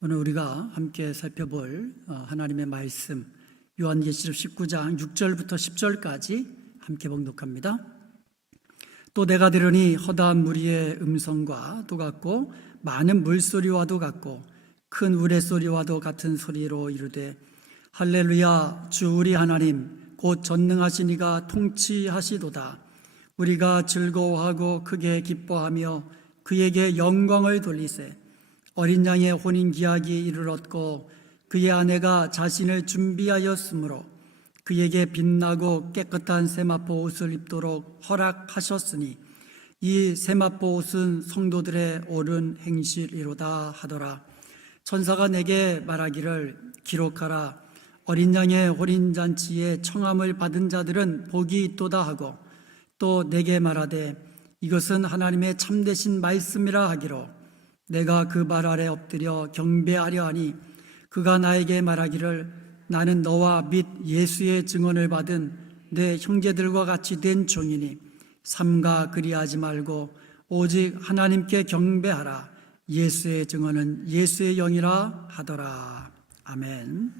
오늘 우리가 함께 살펴볼 하나님의 말씀 요한계시록 19장 6절부터 10절까지 함께 봉독합니다. 또 내가 들으니 허다한 무리의 음성과 또 같고 많은 물소리와도 같고 큰 우레소리와도 같은 소리로 이르되 할렐루야 주 우리 하나님 곧 전능하신 이가 통치하시도다. 우리가 즐거워하고 크게 기뻐하며 그에게 영광을 돌리세. 어린 양의 혼인 기약이 이르렀고 그의 아내가 자신을 준비하였으므로 그에게 빛나고 깨끗한 세마포 옷을 입도록 허락하셨으니 이 세마포 옷은 성도들의 옳은 행실이로다 하더라. 천사가 내게 말하기를 기록하라. 어린 양의 혼인잔치에 청함을 받은 자들은 복이 있도다 하고 또 내게 말하되 이것은 하나님의 참되신 말씀이라 하기로 내가 그 말 아래 엎드려 경배하려 하니 그가 나에게 말하기를 나는 너와 및 예수의 증언을 받은 내 형제들과 같이 된 종이니 삼가 그리하지 말고 오직 하나님께 경배하라. 예수의 증언은 예수의 영이라 하더라. 아멘.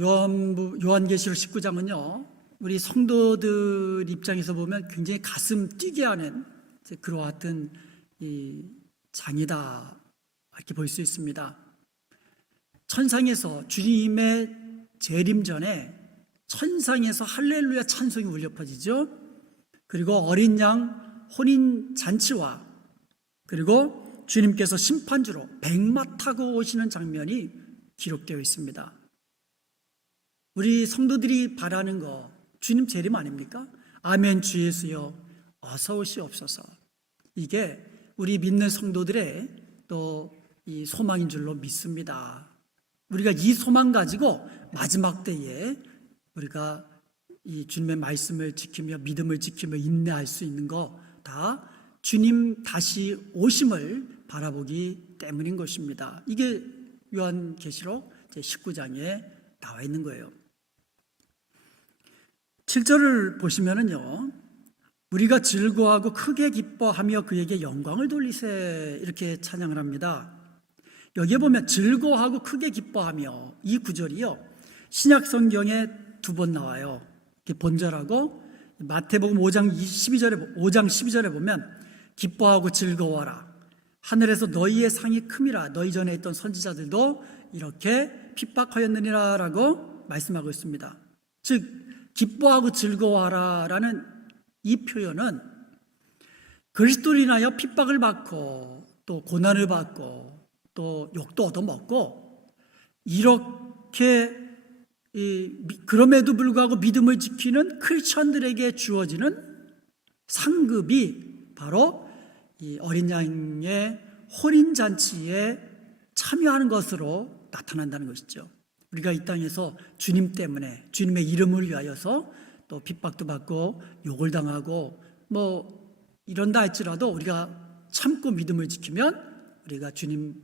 요한계시록 19장은요 우리 성도들 입장에서 보면 굉장히 가슴 뛰게 하는 그러한 이 장이다 이렇게 볼 수 있습니다. 천상에서 주님의 재림 전에 천상에서 할렐루야 찬송이 울려 퍼지죠. 그리고 어린 양 혼인 잔치와 그리고 주님께서 심판주로 백마 타고 오시는 장면이 기록되어 있습니다. 우리 성도들이 바라는 거 주님 재림 아닙니까? 아멘 주 예수여 어서 오시옵소서. 이게 우리 믿는 성도들의 또 이 소망인 줄로 믿습니다. 우리가 이 소망 가지고 마지막 때에 우리가 이 주님의 말씀을 지키며 믿음을 지키며 인내할 수 있는 거 다 주님 다시 오심을 바라보기 때문인 것입니다. 이게 요한계시록 19장에 나와 있는 거예요. 7절을 보시면은요 우리가 즐거워하고 크게 기뻐하며 그에게 영광을 돌리세 이렇게 찬양을 합니다. 여기에 보면 즐거워하고 크게 기뻐하며 이 구절이요 신약 성경에 2번 나와요. 본절하고 마태복음 5장 12절에 보면 기뻐하고 즐거워하라. 하늘에서 너희의 상이 큼이라. 너희 전에 있던 선지자들도 이렇게 핍박하였느니라 라고 말씀하고 있습니다. 즉 기뻐하고 즐거워하라 라는 이 표현은 그리스도로 인하여 핍박을 받고 또 고난을 받고 또 욕도 얻어먹고 이렇게 그럼에도 불구하고 믿음을 지키는 크리스천들에게 주어지는 상급이 바로 이 어린 양의 혼인잔치에 참여하는 것으로 나타난다는 것이죠. 우리가 이 땅에서 주님 때문에 주님의 이름을 위하여서 또 핍박도 받고 욕을 당하고 뭐 이런다 할지라도 우리가 참고 믿음을 지키면 우리가 주님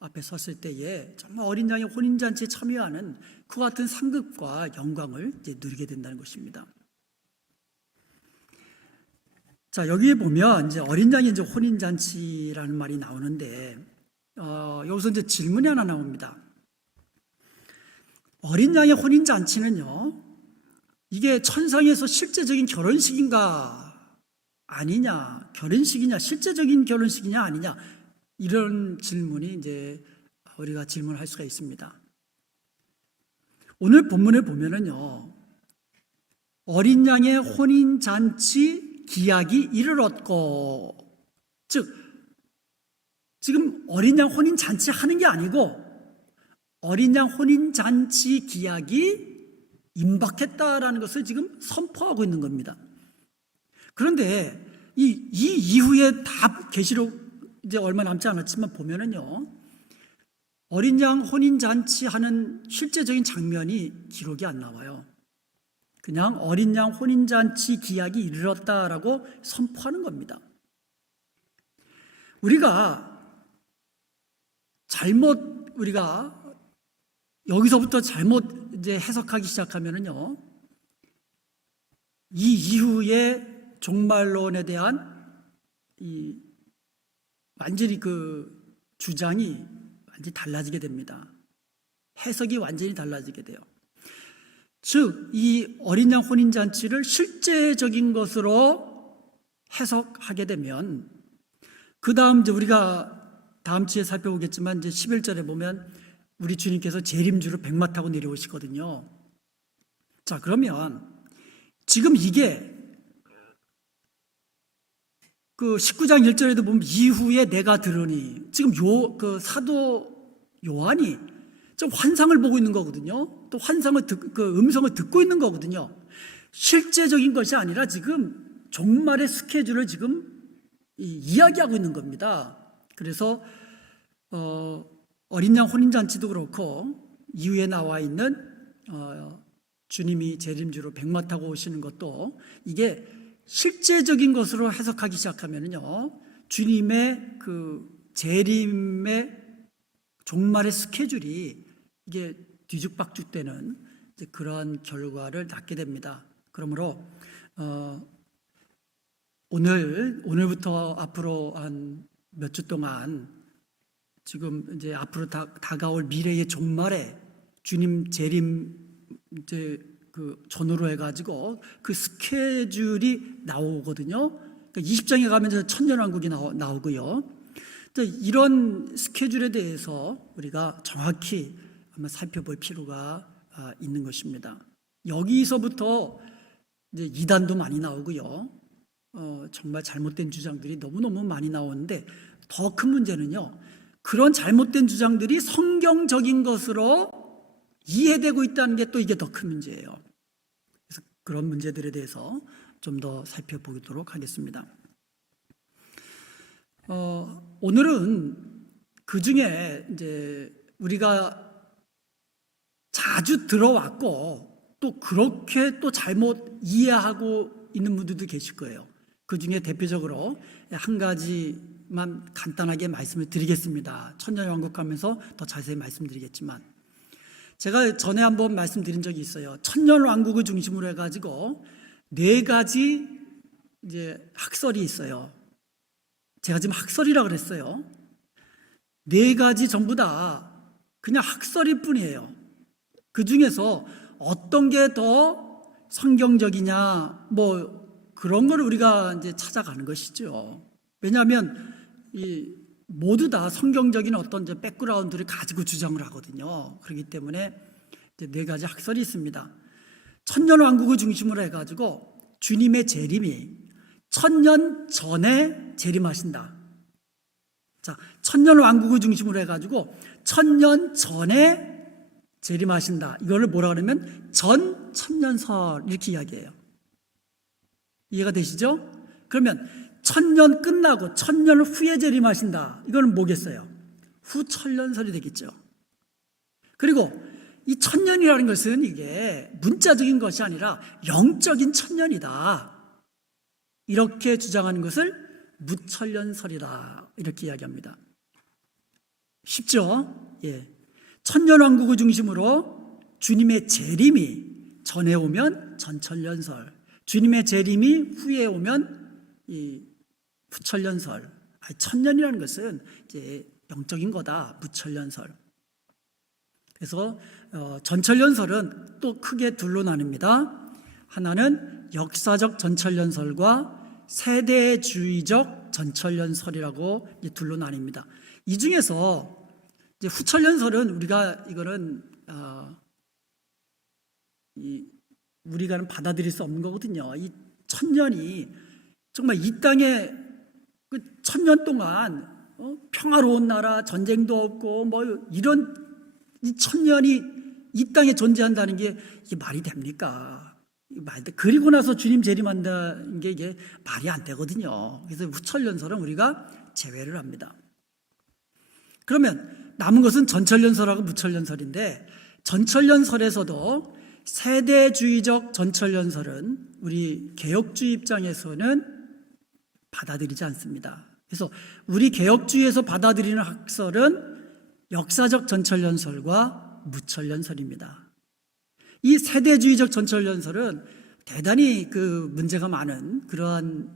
앞에 섰을 때에 정말 어린 양의 혼인잔치에 참여하는 그와 같은 상급과 영광을 이제 누리게 된다는 것입니다. 자, 여기에 보면 이제 어린 양의 이제 혼인잔치라는 말이 나오는데 여기서 이제 질문이 하나 나옵니다. 어린 양의 혼인잔치는요 이게 천상에서 실제적인 결혼식인가 아니냐, 결혼식이냐, 실제적인 결혼식이냐 아니냐 이런 질문이 이제 우리가 질문할 수가 있습니다. 오늘 본문을 보면은요 어린 양의 혼인 잔치 기약이 이르렀고, 즉 지금 어린 양 혼인 잔치 하는 게 아니고 어린 양 혼인 잔치 기약이 임박했다라는 것을 지금 선포하고 있는 겁니다. 그런데 이 이후에 다 계시록 이제 얼마 남지 않았지만 보면은요 어린 양 혼인 잔치 하는 실제적인 장면이 기록이 안 나와요. 그냥 어린 양 혼인 잔치 기약이 이르렀다라고 선포하는 겁니다. 우리가 여기서부터 잘못 이제 해석하기 시작하면은요 이 이후에 종말론에 대한 이 완전히 그 주장이 완전히 달라지게 됩니다. 해석이 완전히 달라지게 돼요. 즉, 이 어린 양 혼인잔치를 실제적인 것으로 해석하게 되면, 그 다음 이제 우리가 다음 주에 살펴보겠지만, 이제 11절에 보면 우리 주님께서 재림주로 백마 타고 내려오시거든요. 자, 그러면 지금 이게 그 19장 1절에도 보면 이후에 내가 들으니, 지금 그 사도 요한이 좀 환상을 보고 있는 거거든요. 또 환상을 그 음성을 듣고 있는 거거든요. 실제적인 것이 아니라 지금 종말의 스케줄을 지금 이야기하고 있는 겁니다. 그래서 어린 양 혼인잔치도 그렇고 이후에 나와 있는 주님이 재림주로 백마 타고 오시는 것도 이게 실제적인 것으로 해석하기 시작하면요, 주님의 그 재림의 종말의 스케줄이 이게 뒤죽박죽되는 그러한 결과를 낳게 됩니다. 그러므로 오늘부터 앞으로 한 몇 주 동안 지금 이제 앞으로 다가올 미래의 종말에 주님 재림 이제 그 전후로 해가지고 그 스케줄이 나오거든요. 그러니까 20장에 가면 이제 천년왕국이 나오고요. 이런 스케줄에 대해서 우리가 정확히 한번 살펴볼 필요가 있는 것입니다. 여기서부터 이제 이단도 많이 나오고요. 정말 잘못된 주장들이 너무너무 많이 나오는데, 더 큰 문제는요, 그런 잘못된 주장들이 성경적인 것으로 이해되고 있다는 게 또 이게 더 큰 문제예요. 그래서 그런 문제들에 대해서 좀 더 살펴보도록 하겠습니다. 오늘은 그 중에 이제 우리가 자주 들어왔고 또 그렇게 또 잘못 이해하고 있는 분들도 계실 거예요. 그 중에 대표적으로 한 가지만 간단하게 말씀을 드리겠습니다. 천년왕국 하면서 더 자세히 말씀드리겠지만, 제가 전에 한번 말씀드린 적이 있어요. 천년왕국을 중심으로 해가지고 4가지 이제 학설이 있어요. 제가 지금 학설이라고 그랬어요. 4가지 전부 다 그냥 학설일 뿐이에요. 그 중에서 어떤 게 더 성경적이냐, 뭐 그런 걸 우리가 이제 찾아가는 것이죠. 왜냐하면 모두 다 성경적인 어떤 이제 백그라운드를 가지고 주장을 하거든요. 그렇기 때문에 이제 4가지 학설이 있습니다. 천년왕국을 중심으로 해가지고 주님의 재림이 천년 전에 재림하신다. 자, 천년왕국을 중심으로 해가지고 천년 전에 재림하신다. 이거를 뭐라 그러면 전천년설 이렇게 이야기해요. 이해가 되시죠? 그러면 천년 끝나고 천년 후에 재림하신다. 이거는 뭐겠어요? 후천년설이 되겠죠. 그리고 이 천년이라는 것은 이게 문자적인 것이 아니라 영적인 천년이다. 이렇게 주장하는 것을 무천년설이다. 이렇게 이야기합니다. 쉽죠? 예. 천년왕국을 중심으로 주님의 재림이 전에 오면 전천년설, 주님의 재림이 후에 오면 이 부천년설. 천년이라는 것은 이제 영적인 거다. 무천년설. 그래서 전천년설은 또 크게 둘로 나뉩니다. 하나는 역사적 전천년설과 세대주의적 전천년설이라고 둘로 나뉩니다. 이 중에서 이제 후천년설은 우리가 이거는 우리가는 받아들일 수 없는 거거든요. 이 천년이 정말 이 땅에 그 천년 동안 평화로운 나라, 전쟁도 없고 뭐 이런 이 천년이 이 땅에 존재한다는 게 이게 말이 됩니까? 그리고 나서 주님 재림한다는 게 이게 말이 안 되거든요. 그래서 후천년설은 우리가 제외를 합니다. 그러면 남은 것은 전천년설하고 무천년설인데, 전천년설에서도 세대주의적 전천년설은 우리 개혁주의 입장에서는 받아들이지 않습니다. 그래서 우리 개혁주의에서 받아들이는 학설은 역사적 전천년설과 무천년설입니다. 이 세대주의적 전천년설은 대단히 그 문제가 많은 그러한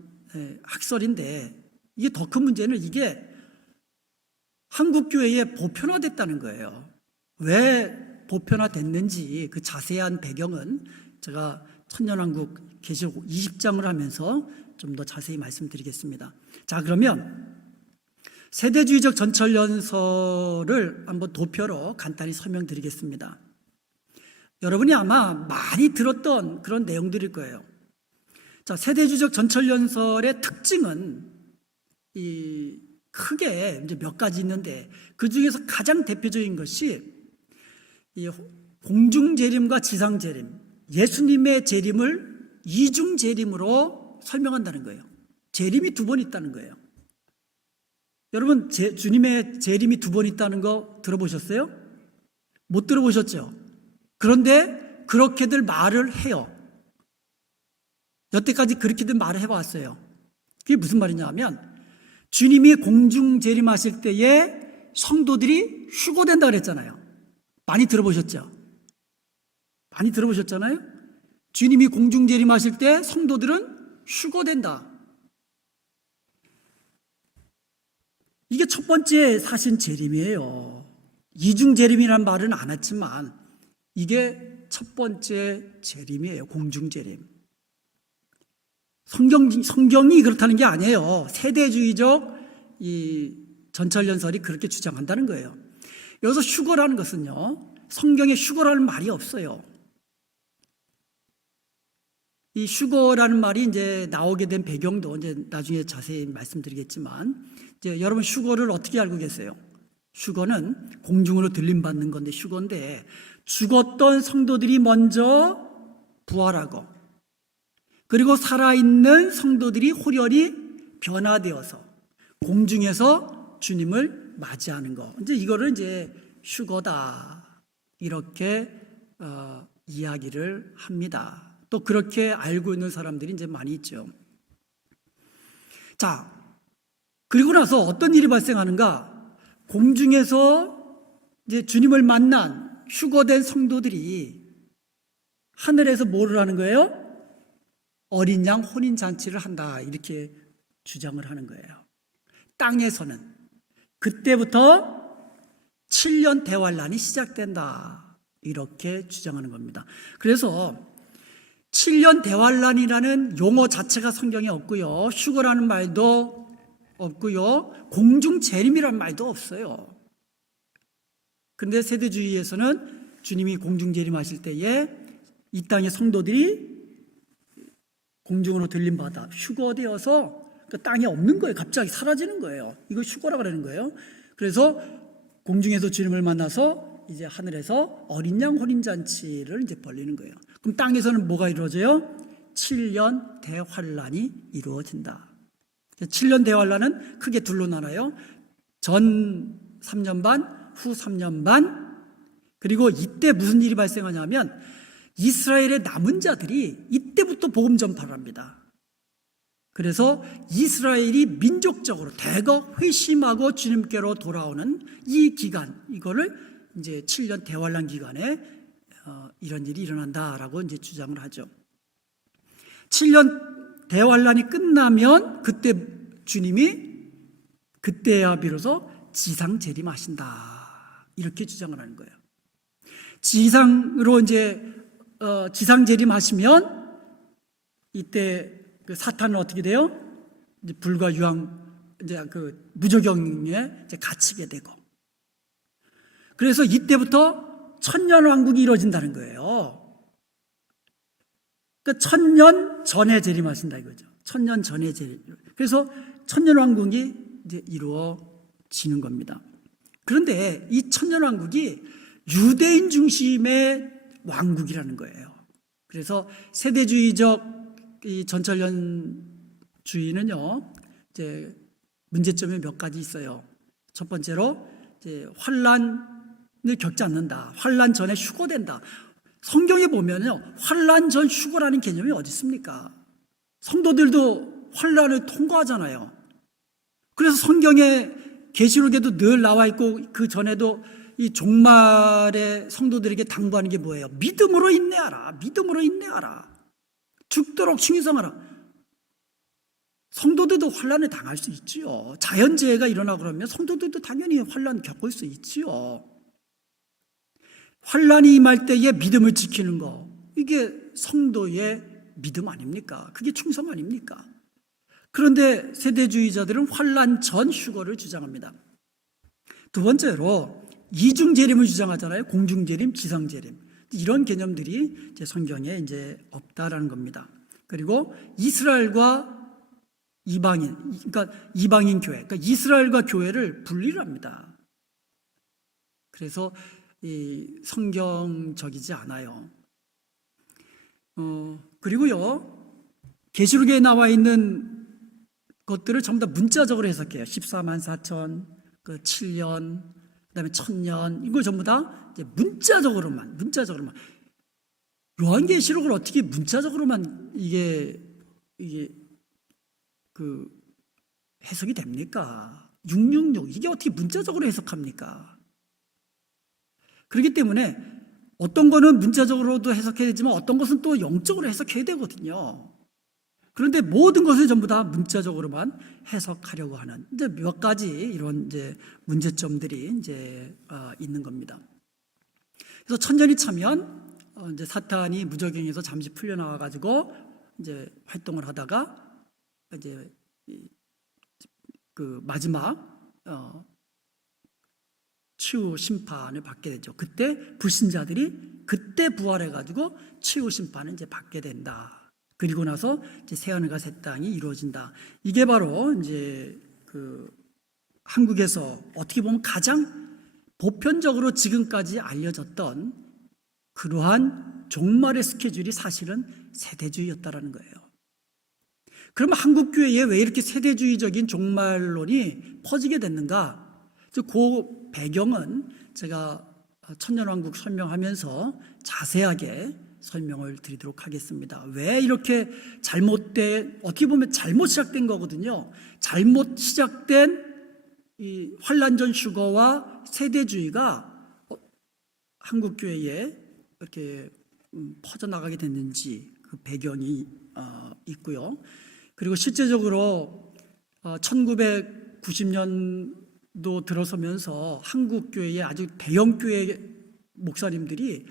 학설인데, 이게 더 큰 문제는 이게 한국 교회에 보편화됐다는 거예요. 왜 보편화됐는지 그 자세한 배경은 제가 천년왕국 계시록 20장을 하면서 좀 더 자세히 말씀드리겠습니다. 자, 그러면 세대주의적 전철연설을 한번 도표로 간단히 설명드리겠습니다. 여러분이 아마 많이 들었던 그런 내용들일 거예요. 자, 세대주의적 전철연설의 특징은 크게 이제 몇 가지 있는데, 그 중에서 가장 대표적인 것이 이 공중재림과 지상재림, 예수님의 재림을 이중재림으로 설명한다는 거예요. 재림이 두 번 있다는 거예요. 여러분, 주님의 재림이 두 번 있다는 거 들어보셨어요? 못 들어보셨죠? 그런데 그렇게들 말을 해요. 여태까지 그렇게들 말을 해왔어요. 그게 무슨 말이냐 하면, 주님이 공중 재림하실 때에 성도들이 휴거된다 그랬잖아요. 많이 들어보셨죠? 많이 들어보셨잖아요? 주님이 공중 재림하실 때 성도들은 휴거된다. 이게 첫 번째 사신 재림이에요. 이중 재림이라는 말은 안 했지만 이게 첫 번째 재림이에요. 공중 재림. 성경이 그렇다는 게 아니에요. 세대주의적 이 전철연설이 그렇게 주장한다는 거예요. 여기서 휴거라는 것은요, 성경에 휴거라는 말이 없어요. 이 휴거라는 말이 이제 나오게 된 배경도 이제 나중에 자세히 말씀드리겠지만, 이제 여러분 휴거를 어떻게 알고 계세요? 휴거는 공중으로 들림받는 건데, 휴거인데 죽었던 성도들이 먼저 부활하고, 그리고 살아있는 성도들이 호련히 변화되어서 공중에서 주님을 맞이하는 거. 이제 이거를 이제 휴거다, 이렇게 이야기를 합니다. 또 그렇게 알고 있는 사람들이 이제 많이 있죠. 자, 그리고 나서 어떤 일이 발생하는가? 공중에서 이제 주님을 만난 휴거된 성도들이 하늘에서 뭐를 하는 거예요? 어린 양 혼인 잔치를 한다, 이렇게 주장을 하는 거예요. 땅에서는 그때부터 7년 대환란이 시작된다, 이렇게 주장하는 겁니다. 그래서 7년 대환란이라는 용어 자체가 성경에 없고요, 휴거라는 말도 없고요, 공중 재림이라는 말도 없어요. 그런데 세대주의에서는 주님이 공중 재림하실 때에 이 땅의 성도들이 공중으로 들림받아 휴거되어서 그 땅에 없는 거예요. 갑자기 사라지는 거예요. 이거 휴거라고 그러는 거예요. 그래서 공중에서 주님을 만나서 이제 하늘에서 어린 양 혼인잔치를 이제 벌리는 거예요. 그럼 땅에서는 뭐가 이루어져요? 7년 대환란이 이루어진다. 7년 대환란은 크게 둘로 나눠요. 전 3년 반, 후 3년 반. 그리고 이때 무슨 일이 발생하냐면 이스라엘의 남은 자들이 이때부터 복음 전파를 합니다. 그래서 이스라엘이 민족적으로 대거 회심하고 주님께로 돌아오는 이 기간, 이거를 이제 7년 대환란 기간에 이런 일이 일어난다라고 이제 주장을 하죠. 7년 대환란이 끝나면 그때 주님이 그때야 비로소 지상 재림하신다, 이렇게 주장을 하는 거예요. 지상으로 이제 지상 재림하시면 이때 그 사탄은 어떻게 돼요? 이제 불과 유황, 이제 그 무저경에 이제 갇히게 되고, 그래서 이때부터 천년 왕국이 이루어진다는 거예요. 그 천년 전에 재림하신다 이거죠. 천년 전에 재림. 그래서 천년 왕국이 이제 이루어지는 겁니다. 그런데 이 천년 왕국이 유대인 중심의 왕국이라는 거예요. 그래서 세대주의적 이 전철연주의는요, 이제 문제점이 몇 가지 있어요. 첫 번째로 이제 환란을 겪지 않는다. 환란 전에 휴거된다. 성경에 보면요, 환란 전 휴거라는 개념이 어디 있습니까? 성도들도 환란을 통과하잖아요. 그래서 성경에 계시록에도 늘 나와 있고 그 전에도 이 종말의 성도들에게 당부하는 게 뭐예요? 믿음으로 인내하라. 믿음으로 인내하라. 죽도록 충성하라. 성도들도 환난을 당할 수 있지요. 자연재해가 일어나고 그러면 성도들도 당연히 환난 겪을 수 있지요. 환난이 임할 때에 믿음을 지키는 거, 이게 성도의 믿음 아닙니까? 그게 충성 아닙니까? 그런데 세대주의자들은 환난 전 휴거를 주장합니다. 두 번째로 이중재림을 주장하잖아요. 공중재림, 지상재림. 이런 개념들이 이제 성경에 이제 없다라는 겁니다. 그리고 이스라엘과 이방인, 그러니까 이방인 교회, 그러니까 이스라엘과 교회를 분리를 합니다. 그래서 이 성경적이지 않아요. 그리고요, 계시록에 나와 있는 것들을 전부 다 문자적으로 해석해요. 14만 4천, 그 7년, 그다음에 1000년, 이걸 전부 다 이제 문자적으로만. 요한계시록을 어떻게 문자적으로만 이게 그 해석이 됩니까? 666 이게 어떻게 문자적으로 해석합니까? 그렇기 때문에 어떤 거는 문자적으로도 해석해야 되지만 어떤 것은 또 영적으로 해석해야 되거든요. 그런데 모든 것을 전부 다 문자적으로만 해석하려고 하는 이제 몇 가지 이런 이제 문제점들이 이제 있는 겁니다. 그래서 천년이 차면 이제 사탄이 무저갱에서 잠시 풀려나와 가지고 이제 활동을 하다가 이제 그 마지막 치유 심판을 받게 되죠. 그때 불신자들이 그때 부활해 가지고 치유 심판을 이제 받게 된다. 그리고 나서 이제 새하늘과 새 땅이 이루어진다. 이게 바로 이제 그 한국에서 어떻게 보면 가장 보편적으로 지금까지 알려졌던 그러한 종말의 스케줄이 사실은 세대주의였다라는 거예요. 그러면 한국 교회에 왜 이렇게 세대주의적인 종말론이 퍼지게 됐는가? 그 배경은 제가 천년왕국 설명하면서 자세하게 설명을 드리도록 하겠습니다. 왜 이렇게 어떻게 보면 잘못 시작된 거거든요. 잘못 시작된 이 환란전 휴거와 세대주의가 한국 교회에 이렇게 퍼져나가게 됐는지 그 배경이 있고요. 그리고 실제적으로 1990년도 들어서면서 한국 교회의 아주 대형 교회 목사님들이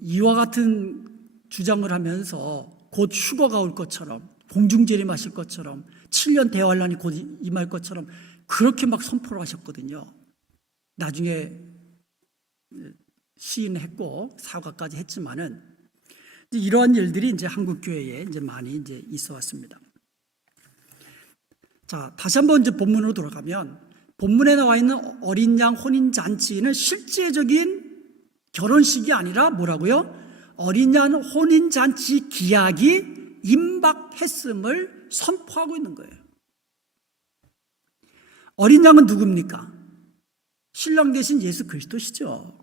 이와 같은 주장을 하면서 곧 휴거가 올 것처럼 공중재림하실 것처럼 7년 대환란이 곧 임할 것처럼 그렇게 막 선포를 하셨거든요. 나중에 시인했고 사과까지 했지만은 이러한 일들이 이제 한국 교회에 이제 많이 이제 있어 왔습니다. 자, 다시 한번 이제 본문으로 돌아가면 본문에 나와 있는 어린 양 혼인 잔치는 실제적인 결혼식이 아니라 뭐라고요? 어린 양 혼인 잔치 기약이 임박했음을 선포하고 있는 거예요. 어린 양은 누굽니까? 신랑 대신 예수 그리스도시죠.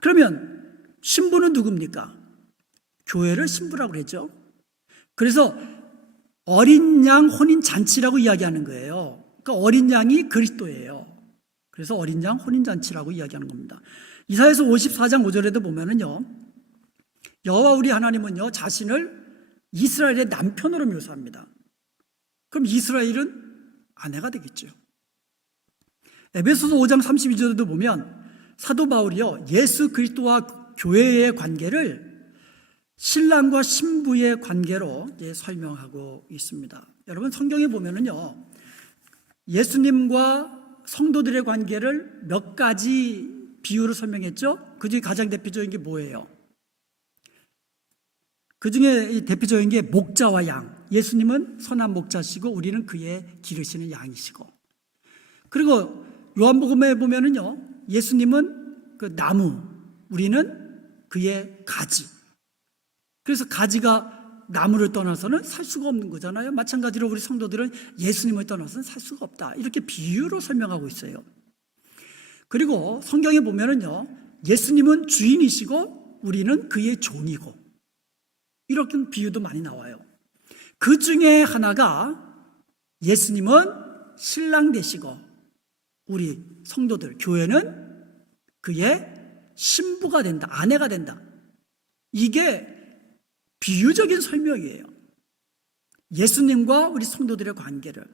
그러면 신부는 누굽니까? 교회를 신부라고 그랬죠. 그래서 어린 양 혼인 잔치라고 이야기하는 거예요. 그러니까 어린 양이 그리스도예요. 그래서 어린 양 혼인 잔치라고 이야기하는 겁니다. 이사야서 54장 5절에도 보면은요, 여호와 우리 하나님은요 자신을 이스라엘의 남편으로 묘사합니다. 그럼 이스라엘은 아내가 되겠죠. 에베소서 5장 32절에도 보면 사도 바울이요 예수 그리스도와 교회의 관계를 신랑과 신부의 관계로 설명하고 있습니다. 여러분 성경에 보면은요 예수님과 성도들의 관계를 몇 가지 비유로 설명했죠. 그 중에 가장 대표적인 게 뭐예요? 그 중에 대표적인 게 목자와 양. 예수님은 선한 목자시고 우리는 그의 기르시는 양이시고. 그리고 요한복음에 보면은요 예수님은 그 나무, 우리는 그의 가지. 그래서 가지가 나무를 떠나서는 살 수가 없는 거잖아요. 마찬가지로 우리 성도들은 예수님을 떠나서는 살 수가 없다. 이렇게 비유로 설명하고 있어요. 그리고 성경에 보면은요, 예수님은 주인이시고 우리는 그의 종이고 이렇게 비유도 많이 나와요. 그 중에 하나가 예수님은 신랑 되시고 우리 성도들, 교회는 그의 신부가 된다, 아내가 된다. 이게 비유적인 설명이에요. 예수님과 우리 성도들의 관계를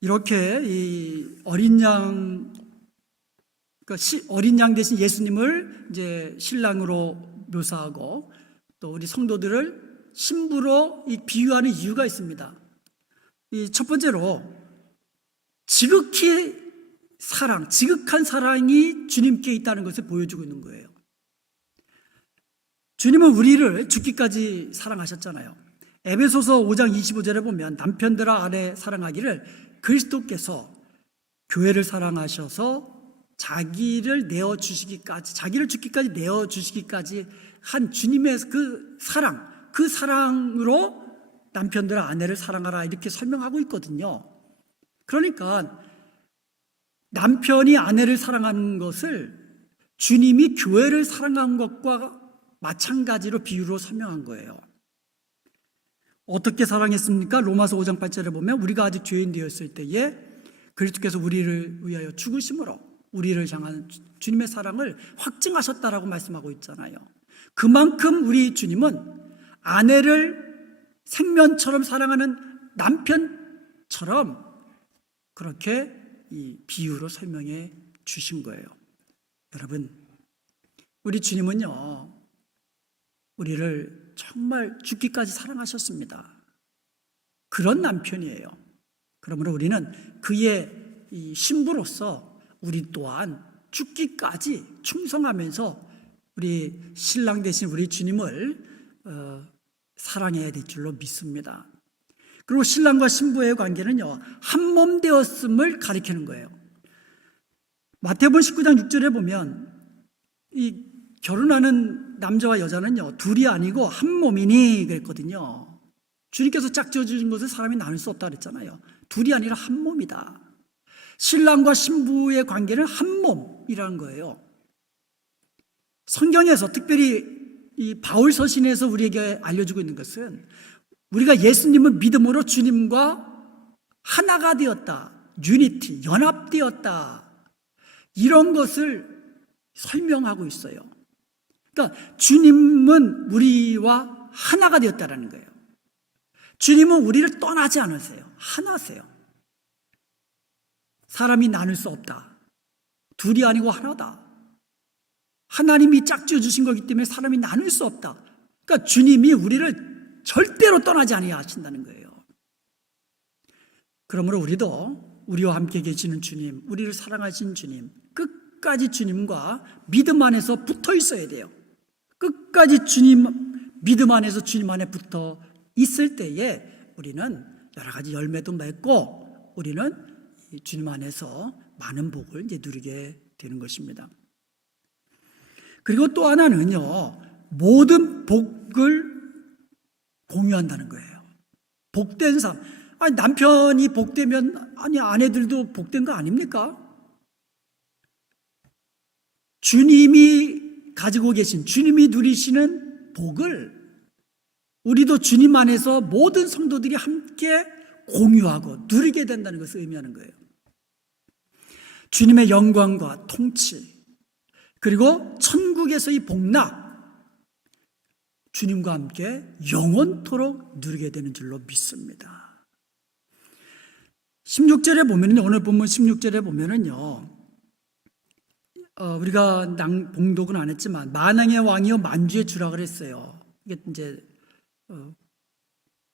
이렇게 이 어린 양 대신 예수님을 이제 신랑으로 묘사하고 또 우리 성도들을 신부로 비유하는 이유가 있습니다. 이 첫 번째로 지극한 사랑이 주님께 있다는 것을 보여주고 있는 거예요. 주님은 우리를 죽기까지 사랑하셨잖아요. 에베소서 5장 25절에 보면 남편들아 아내 사랑하기를 그리스도께서 교회를 사랑하셔서 자기를 죽기까지 내어주시기까지 한 주님의 그 사랑으로 남편들아 아내를 사랑하라 이렇게 설명하고 있거든요. 그러니까 남편이 아내를 사랑하는 것을 주님이 교회를 사랑한 것과 마찬가지로 비유로 설명한 거예요. 어떻게 사랑했습니까? 로마서 5장 8절에 보면 우리가 아직 죄인 되었을 때에 그리스도께서 우리를 위하여 죽으심으로 우리를 향한 주님의 사랑을 확증하셨다라고 말씀하고 있잖아요. 그만큼 우리 주님은 아내를 생명처럼 사랑하는 남편처럼 그렇게 이 비유로 설명해 주신 거예요. 여러분, 우리 주님은요, 우리를 정말 죽기까지 사랑하셨습니다. 그런 남편이에요. 그러므로 우리는 그의 이 신부로서 우리 또한 죽기까지 충성하면서 우리 신랑 대신 우리 주님을 사랑해야 될 줄로 믿습니다. 그리고 신랑과 신부의 관계는요, 한 몸 되었음을 가리키는 거예요. 마태복음 19장 6절에 보면 이 결혼하는 남자와 여자는요, 둘이 아니고 한 몸이니 그랬거든요. 주님께서 짝지어 주신 것을 사람이 나눌 수 없다 그랬잖아요. 둘이 아니라 한 몸이다. 신랑과 신부의 관계는 한 몸이라는 거예요. 성경에서 특별히 이 바울 서신에서 우리에게 알려주고 있는 것은 우리가 예수님을 믿음으로 주님과 하나가 되었다. 유니티, 연합되었다. 이런 것을 설명하고 있어요. 그러니까 주님은 우리와 하나가 되었다라는 거예요. 주님은 우리를 떠나지 않으세요. 하나세요. 사람이 나눌 수 없다. 둘이 아니고 하나다. 하나님이 짝지어 주신 거기 때문에 사람이 나눌 수 없다. 그러니까 주님이 우리를 절대로 떠나지 아니하신다는 거예요. 그러므로 우리도 우리와 함께 계시는 주님, 우리를 사랑하신 주님, 끝까지 주님과 믿음 안에서 붙어 있어야 돼요. 끝까지 믿음 안에서 주님 안에 붙어 있을 때에 우리는 여러 가지 열매도 맺고 우리는 주님 안에서 많은 복을 이제 누리게 되는 것입니다. 그리고 또 하나는요, 모든 복을 공유한다는 거예요. 복된 삶. 아니, 남편이 복되면, 아내들도 복된 거 아닙니까? 주님이 가지고 계신, 주님이 누리시는 복을 우리도 주님 안에서 모든 성도들이 함께 공유하고 누리게 된다는 것을 의미하는 거예요. 주님의 영광과 통치, 그리고 천국에서의 복락, 주님과 함께 영원토록 누리게 되는 줄로 믿습니다. 16절에 보면은요, 오늘 본문 16절에 보면은요, 우리가 봉독은 안 했지만 만왕의 왕이요 만주의 주라 그랬어요. 이게 이제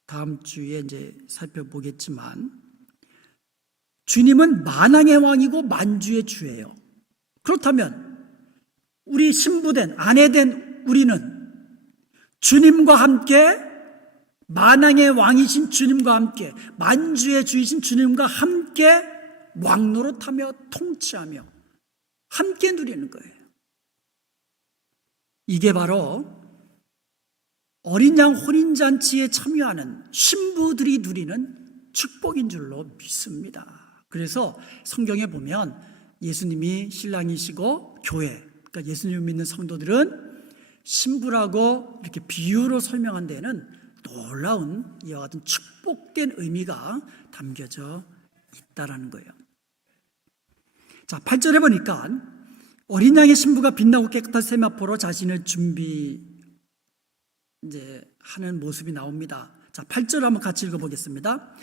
다음 주에 이제 살펴보겠지만 주님은 만왕의 왕이고 만주의 주예요. 그렇다면 우리 신부된 아내된 우리는 주님과 함께 만왕의 왕이신 주님과 함께 만주의 주이신 주님과 함께 왕노릇하며 통치하며 함께 누리는 거예요. 이게 바로 어린 양 혼인잔치에 참여하는 신부들이 누리는 축복인 줄로 믿습니다. 그래서 성경에 보면 예수님이 신랑이시고 교회, 그러니까 예수님을 믿는 성도들은 신부라고 이렇게 비유로 설명한 데는 놀라운 이와 같은 축복된 의미가 담겨져 있다라는 거예요. 자, 8절에 보니까 어린 양의 신부가 빛나고 깨끗한 세마포로 자신을 준비하고 이제 하는 모습이 나옵니다. 자, 8절 한번 같이 읽어보겠습니다.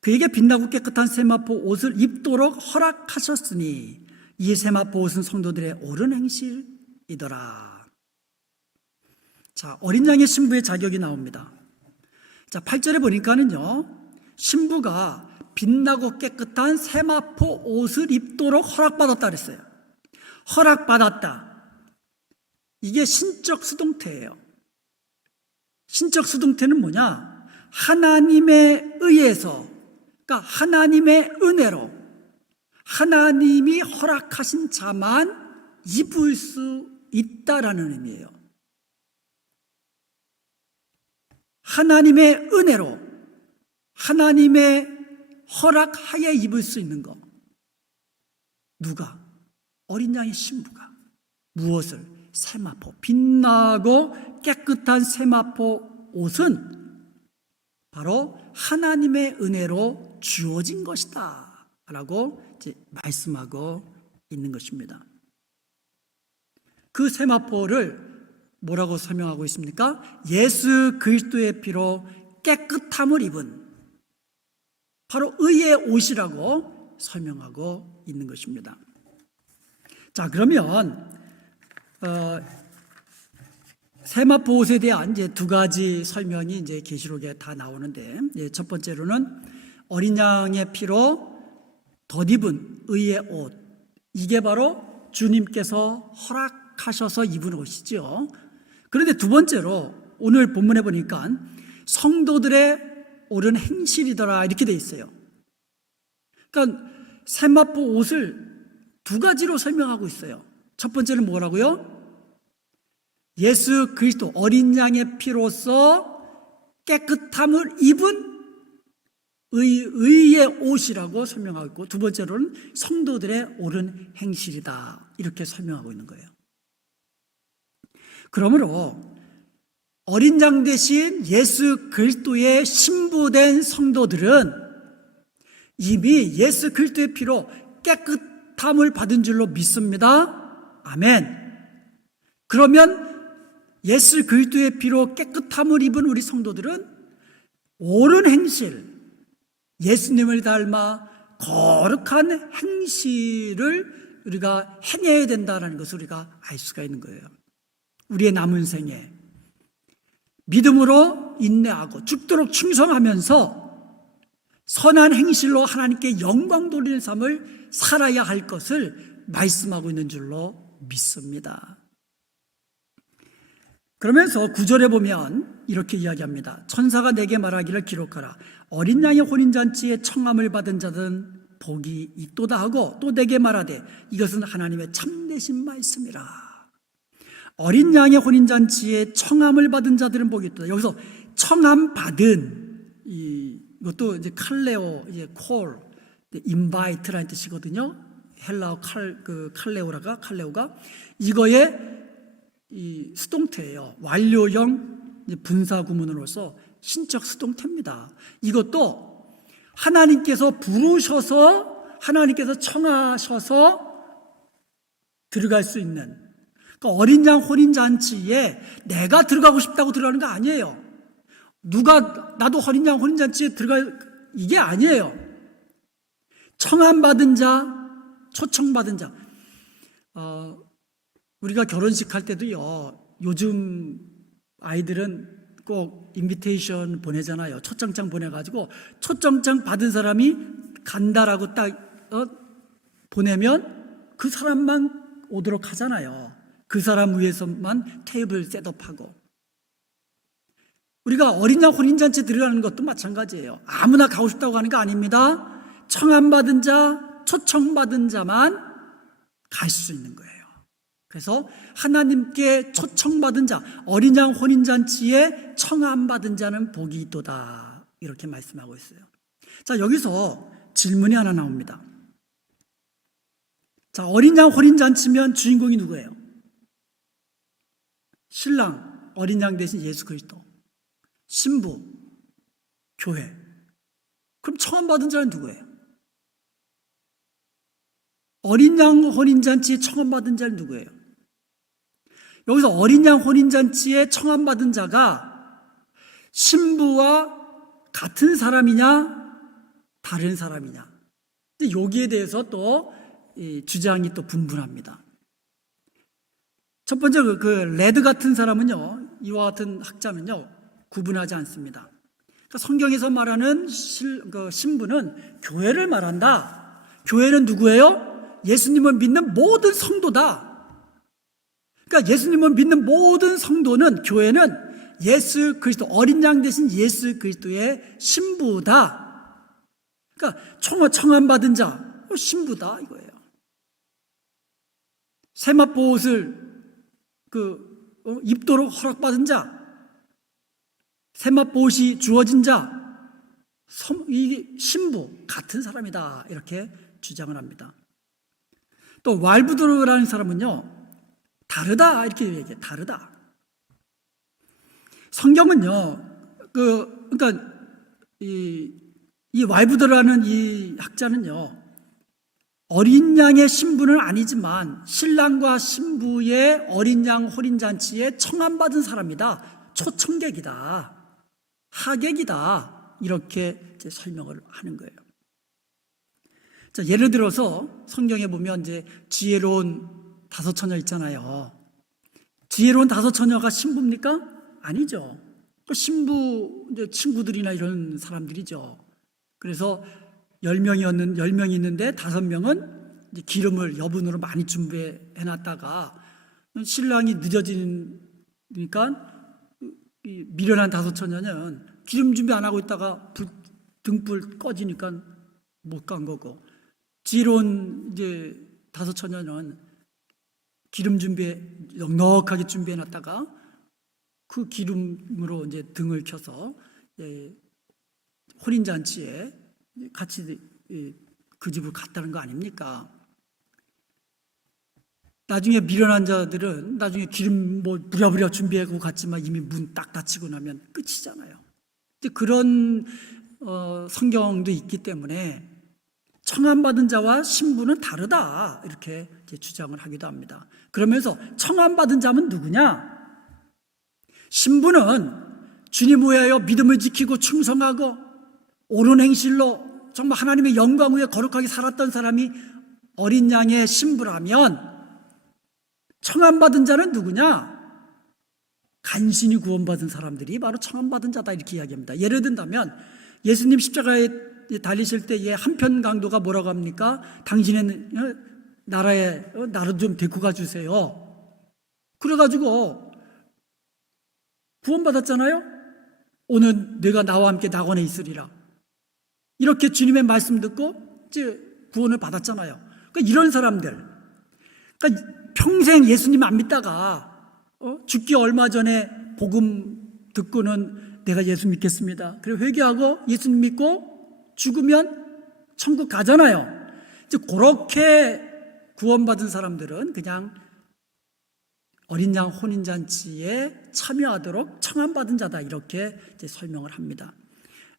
그에게 빛나고 깨끗한 세마포 옷을 입도록 허락하셨으니 이 세마포 옷은 성도들의 옳은 행실이더라. 자, 어린 양의 신부의 자격이 나옵니다. 자, 8절에 보니까는요, 신부가 빛나고 깨끗한 세마포 옷을 입도록 허락받았다 그랬어요. 허락받았다. 이게 신적 수동태예요. 신적 수동태는 뭐냐? 하나님에 의해서, 그러니까 하나님의 은혜로 하나님이 허락하신 자만 입을 수 있다라는 의미예요. 하나님의 은혜로 하나님의 허락하에 입을 수 있는 것. 누가? 어린 양의 신부가. 무엇을? 세마포, 빛나고 깨끗한 세마포 옷은 바로 하나님의 은혜로 주어진 것이다 라고 이제 말씀하고 있는 것입니다. 그 세마포를 뭐라고 설명하고 있습니까? 예수 그리스도의 피로 깨끗함을 입은 바로 의의 옷이라고 설명하고 있는 것입니다. 자, 그러면 세마포 옷에 대한 이제 두 가지 설명이 이제 계시록에 다 나오는데, 첫 번째로는 어린 양의 피로 덧입은 의의 옷, 이게 바로 주님께서 허락하셔서 입은 옷이죠. 그런데 두 번째로 오늘 본문에 보니까 성도들의 옳은 행실이더라 이렇게 돼 있어요. 그러니까 세마포 옷을 두 가지로 설명하고 있어요. 첫 번째는 뭐라고요? 예수 그리스도 어린 양의 피로써 깨끗함을 입은 의의 옷이라고 설명하고 있고, 두 번째로는 성도들의 옳은 행실이다 이렇게 설명하고 있는 거예요. 그러므로 어린 양 대신 예수 그리스도의 신부된 성도들은 이미 예수 그리스도의 피로 깨끗함을 받은 줄로 믿습니다. 아멘. 그러면 예수 그리스도의 피로 깨끗함을 입은 우리 성도들은 옳은 행실, 예수님을 닮아 거룩한 행실을 우리가 행해야 된다는 것을 우리가 알 수가 있는 거예요. 우리의 남은 생에 믿음으로 인내하고 죽도록 충성하면서 선한 행실로 하나님께 영광 돌리는 삶을 살아야 할 것을 말씀하고 있는 줄로 믿습니다. 그러면서 9절에 보면 이렇게 이야기합니다. 천사가 내게 말하기를 기록하라. 어린 양의 혼인잔치에 청함을 받은 자들은 복이 있도다 하고 또 내게 말하되 이것은 하나님의 참되신 말씀이라. 어린 양의 혼인잔치에 청함을 받은 자들은 복이 있도다. 여기서 청함 받은, 이것도 이제 칼레오, 이제 콜, 인바이트라는 뜻이거든요. 헬라어 칼레오가 이거의 이 수동태예요. 완료형 분사 구문으로서 신적 수동태입니다. 이것도 하나님께서 부르셔서 하나님께서 청하셔서 들어갈 수 있는, 그러니까 어린 양 혼인잔치에 내가 들어가고 싶다고 들어가는 거 아니에요. 누가 나도 어린 양 혼인잔치에 들어갈, 이게 아니에요. 청함받은 자, 초청받은 자. 우리가 결혼식 할 때도요, 요즘 아이들은 꼭 인비테이션 보내잖아요. 초청장 보내가지고 초청장 받은 사람이 간다라고 딱 보내면 그 사람만 오도록 하잖아요. 그 사람 위해서만 테이블 셋업하고. 우리가 어린 양 혼인잔치에 들어가는 것도 마찬가지예요. 아무나 가고 싶다고 하는 거 아닙니다. 청함받은 자, 초청받은 자만 갈 수 있는 거예요. 그래서 하나님께 초청받은 자, 어린 양 혼인잔치에 청함받은 자는 복이 있도다 이렇게 말씀하고 있어요. 자, 여기서 질문이 하나 나옵니다. 자, 어린 양 혼인잔치면 주인공이 누구예요? 신랑, 어린 양 대신 예수 그리스도. 신부, 교회. 그럼 청함받은 자는 누구예요? 어린 양 혼인잔치에 청함받은 자는 누구예요? 여기서 어린 양 혼인잔치에 청함받은 자가 신부와 같은 사람이냐, 다른 사람이냐. 여기에 대해서 또 주장이 또 분분합니다. 첫 번째 그 레드 같은 사람은요, 이와 같은 학자는요, 구분하지 않습니다. 그러니까 성경에서 말하는 신부는 교회를 말한다. 교회는 누구예요? 예수님을 믿는 모든 성도다. 그러니까 예수님을 믿는 모든 성도는, 교회는 예수 그리스도, 어린 양 대신 예수 그리스도의 신부다. 그러니까 청함받은 자, 신부다 이거예요. 세마포옷을 입도록 허락받은 자, 세마포옷이 주어진 자, 이 신부 같은 사람이다 이렇게 주장을 합니다. 또 왈부드라는 사람은요, 다르다 이렇게 얘기해요. 다르다. 성경은요, 그러니까 이 왈부드라는 이 학자는요, 어린 양의 신부는 아니지만 신랑과 신부의 어린 양 혼인잔치에 청함받은 사람이다. 초청객이다. 하객이다. 이렇게 이제 설명을 하는 거예요. 자, 예를 들어서 성경에 보면 이제 지혜로운 다섯 처녀 있잖아요. 지혜로운 다섯 처녀가 신부입니까? 아니죠. 신부 이제 친구들이나 이런 사람들이죠. 그래서 10명이 있는데 5명은 이제 기름을 여분으로 많이 준비해 놨다가 신랑이 늦어지니까 미련한 다섯 처녀는 기름 준비 안 하고 있다가 등불 꺼지니까 못 간 거고, 지혜로운 이제 다섯 처녀는 기름 넉넉하게 준비해 놨다가 그 기름으로 이제 등을 켜서 혼인잔치에 같이 그 집을 갔다는 거 아닙니까? 나중에 미련한 자들은 나중에 기름 부랴부랴 준비하고 갔지만 이미 문 딱 닫히고 나면 끝이잖아요. 이제 그런 성경도 있기 때문에 청함받은 자와 신부는 다르다 이렇게 주장을 하기도 합니다. 그러면서 청함받은 자는 누구냐? 신부는 주님 위하여 믿음을 지키고 충성하고 옳은 행실로 정말 하나님의 영광 위에 거룩하게 살았던 사람이 어린 양의 신부라면, 청함받은 자는 누구냐? 간신히 구원받은 사람들이 바로 청함받은 자다 이렇게 이야기합니다. 예를 든다면 예수님 십자가에 달리실 때 한편 강도가 뭐라고 합니까? 당신의 나를 좀 데리고 가주세요. 그래가지고 구원받았잖아요. 오늘 내가 나와 함께 낙원에 있으리라. 이렇게 주님의 말씀 듣고 이제 구원을 받았잖아요. 그러니까 이런 사람들, 그러니까 평생 예수님 안 믿다가 죽기 얼마 전에 복음 듣고는 내가 예수 믿겠습니다. 그리고 회개하고 예수님 믿고 죽으면 천국 가잖아요. 이제 그렇게 구원받은 사람들은 그냥 어린 양 혼인잔치에 참여하도록 청함받은 자다 이렇게 이제 설명을 합니다.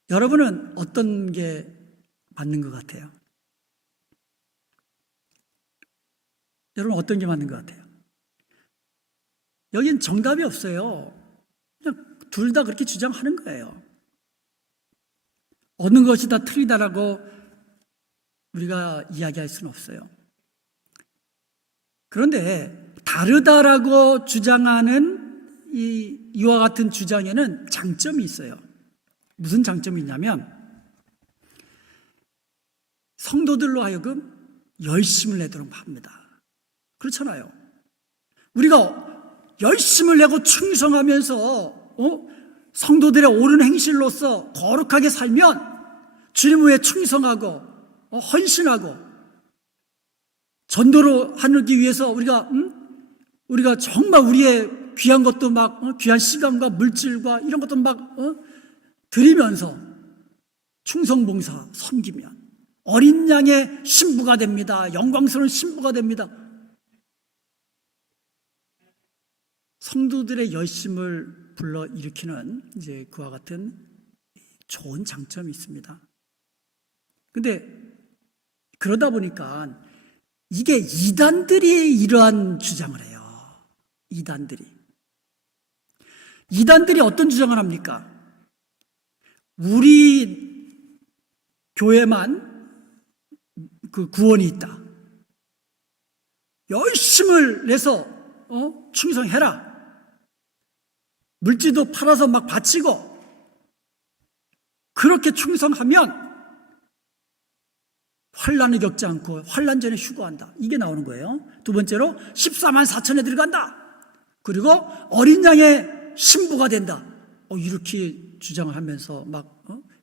여러분은 어떤 게 맞는 것 같아요? 여러분 어떤 게 맞는 것 같아요? 여긴 정답이 없어요. 그냥 둘 다 그렇게 주장하는 거예요. 어느 것이 다 틀리다라고 우리가 이야기할 수는 없어요. 그런데 다르다라고 주장하는 이와 같은 주장에는 장점이 있어요. 무슨 장점이 있냐면 성도들로 하여금 열심을 내도록 합니다. 그렇잖아요. 우리가 열심을 내고 충성하면서 성도들의 옳은 행실로서 거룩하게 살면 주님 위에 충성하고 헌신하고 전도로 하기 위해서 우리가 정말 우리의 귀한 것도 막 귀한 시간과 물질과 이런 것도 막 드리면서 충성봉사 섬기면 어린 양의 신부가 됩니다. 영광스러운 신부가 됩니다. 성도들의 열심을 불러일으키는 이제 그와 같은 좋은 장점이 있습니다. 근데 그러다 보니까 이게 이단들이 이러한 주장을 해요. 이단들이 어떤 주장을 합니까? 우리 교회만 그 구원이 있다. 열심을 내서 충성해라. 물질도 팔아서 막 바치고 그렇게 충성하면 환난을 겪지 않고 환난 전에 휴거한다. 이게 나오는 거예요. 두 번째로 14만 4천에 들어간다. 그리고 어린 양의 신부가 된다. 이렇게 주장을 하면서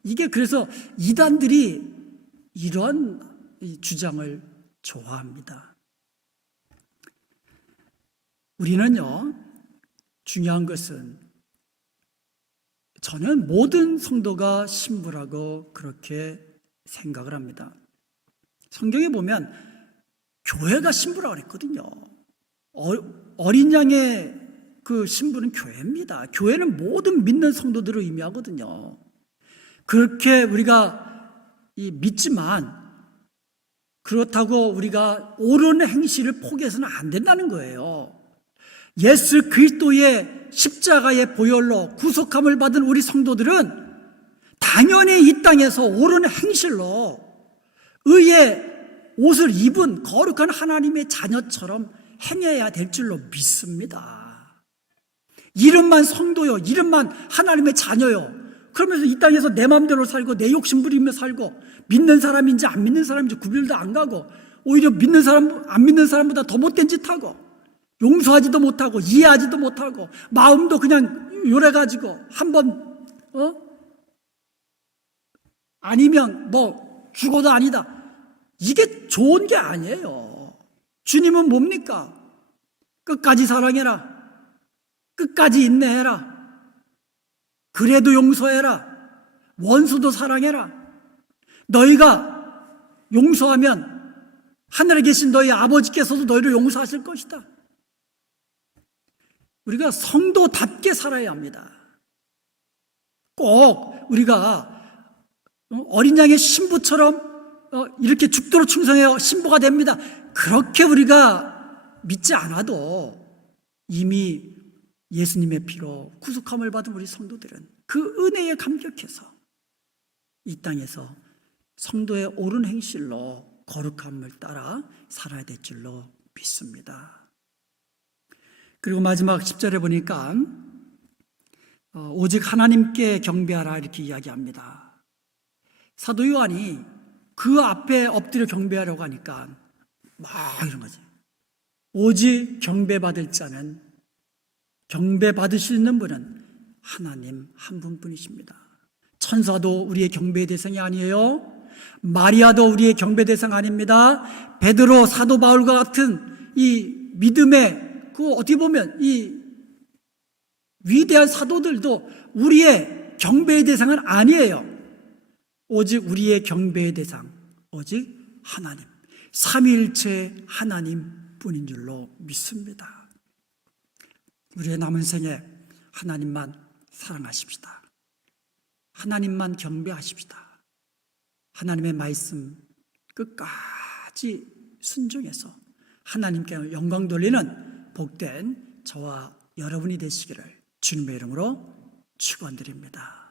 이게 그래서 이단들이 이런 주장을 좋아합니다. 우리는요, 중요한 것은 저는 모든 성도가 신부라고 그렇게 생각을 합니다. 성경에 보면 교회가 신부라고 그랬거든요. 어린 양의 그 신부는 교회입니다. 교회는 모든 믿는 성도들을 의미하거든요. 그렇게 우리가 믿지만 그렇다고 우리가 옳은 행실을 포기해서는 안 된다는 거예요. 예수 그리스도의 십자가의 보혈로 구속함을 받은 우리 성도들은 당연히 이 땅에서 옳은 행실로 의의 옷을 입은 거룩한 하나님의 자녀처럼 행해야 될 줄로 믿습니다. 이름만 성도요, 이름만 하나님의 자녀요. 그러면서 이 땅에서 내 마음대로 살고 내 욕심 부리며 살고 믿는 사람인지 안 믿는 사람인지 구별도 안 가고 오히려 믿는 사람, 안 믿는 사람보다 더 못된 짓 하고 용서하지도 못하고 이해하지도 못하고 마음도 그냥 요래가지고 한번 아니면 죽어도 아니다. 이게 좋은 게 아니에요. 주님은 뭡니까? 끝까지 사랑해라. 끝까지 인내해라. 그래도 용서해라. 원수도 사랑해라. 너희가 용서하면 하늘에 계신 너희 아버지께서도 너희를 용서하실 것이다. 우리가 성도답게 살아야 합니다. 꼭 우리가 어린 양의 신부처럼 이렇게 죽도록 충성해야 신부가 됩니다. 그렇게 우리가 믿지 않아도 이미 예수님의 피로 구속함을 받은 우리 성도들은 그 은혜에 감격해서 이 땅에서 성도의 옳은 행실로 거룩함을 따라 살아야 될 줄로 믿습니다. 그리고 마지막 10절에 보니까 오직 하나님께 경배하라 이렇게 이야기합니다. 사도 요한이 그 앞에 엎드려 경배하려고 하니까 막 이런 거지. 오직 경배받을 자는 경배받을 수 있는 분은 하나님 한 분뿐이십니다. 천사도 우리의 경배의 대상이 아니에요. 마리아도 우리의 경배 대상 아닙니다. 베드로, 사도 바울과 같은 이 믿음의 어떻게 보면 이 위대한 사도들도 우리의 경배의 대상은 아니에요. 오직 우리의 경배의 대상, 오직 하나님, 삼위일체 하나님 뿐인 줄로 믿습니다. 우리의 남은 생에 하나님만 사랑하십시다. 하나님만 경배하십시다. 하나님의 말씀 끝까지 순종해서 하나님께 영광 돌리는 복된 저와 여러분이 되시기를 주님의 이름으로 축원드립니다.